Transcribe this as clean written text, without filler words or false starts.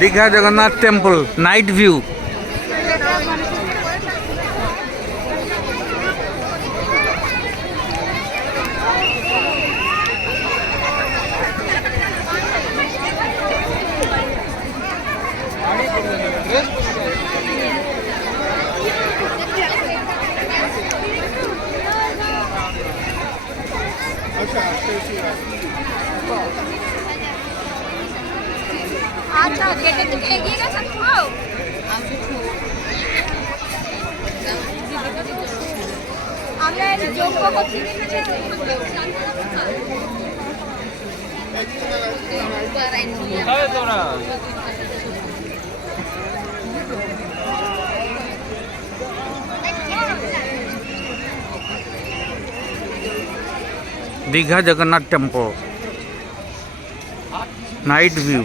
Digha Jagannath temple night view. अच्छा गेटे থেকে এগিয়ে গেছেন তো আমরা যোগ্য হচ্ছি Digha Jagannath temple night view.